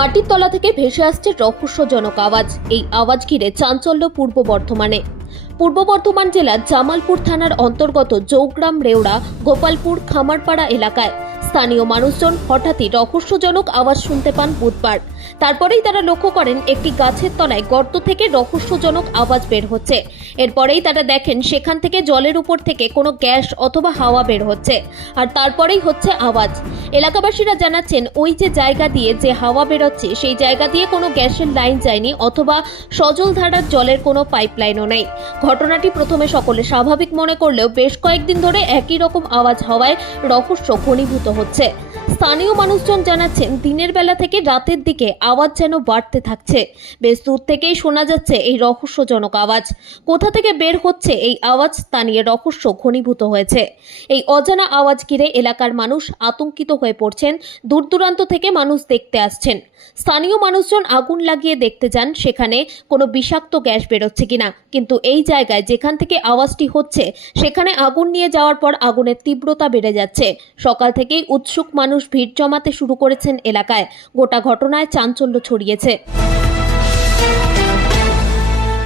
মাটির তলা থেকে ভেসে আসছে রহস্যজনক আওয়াজ। এই আওয়াজ ঘিরে চাঞ্চল্য পূর্ব বর্ধমান জেলার জামালপুর থানার অন্তর্গত জৌগ্রাম রেওড়া গোপালপুর খামারপাড়া এলাকায় স্থানীয় মানুষজন হঠাৎই রহস্যজনক আওয়াজ শুনতে পান বুধবার। তারপরেই তারা লক্ষ্য করেন একটি গাছের তলায় গর্ত থেকে রহস্যজনক আওয়াজ বের হচ্ছে। এরপরেই তারা দেখেন সেখান থেকে জলের উপর থেকে কোনো গ্যাস অথবা হাওয়া বের হচ্ছে, আর তারপরেই হচ্ছে আওয়াজ। এলাকাবাসীরা জানাচ্ছেন ওই যে জায়গা দিয়ে যে হাওয়া বেরোচ্ছে সেই জায়গা দিয়ে কোনো গ্যাসের লাইন যায়নি অথবা সজল ধারার জলের কোনো পাইপলাইনও নেই। ঘটনাটি প্রথমে সকলে স্বাভাবিক মনে করলেও বেশ কয়েকদিন ধরে একই রকম আওয়াজ হওয়ায় রহস্য ঘনীভূত হচ্ছে। স্থানীয় মানুষজন জানাচ্ছেন দিনের বেলা থেকে রাতের দিকে আওয়াজ যেন বাড়তে থাকছে। বেশ দূর থেকেই শোনা যাচ্ছে এই রহস্যজনক আওয়াজ। কোথা থেকে বের হচ্ছে এই আওয়াজ তা নিয়ে রহস্য ঘনীভূত হয়েছে। এই অজানা আওয়াজ ঘিরে এলাকার মানুষ আতঙ্কিত হয়ে পড়ছেন। দূর দূরান্ত থেকে মানুষ দেখতে আসছেন। স্থানীয় মানুষজন আগুন লাগিয়ে দেখতে যান সেখানে কোনো বিষাক্ত গ্যাস বেরোচ্ছে কিনা, কিন্তু এই জায়গায় যেখান থেকে আওয়াজটি হচ্ছে সেখানে আগুন নিয়ে যাওয়ার পর আগুনের তীব্রতা বেড়ে যাচ্ছে। সকাল থেকেই উৎসুক মানুষ ভিড় জমাতে শুরু করেছেন এলাকায়। গোটা ঘটনায় চাঞ্চল্য ছড়িয়েছে।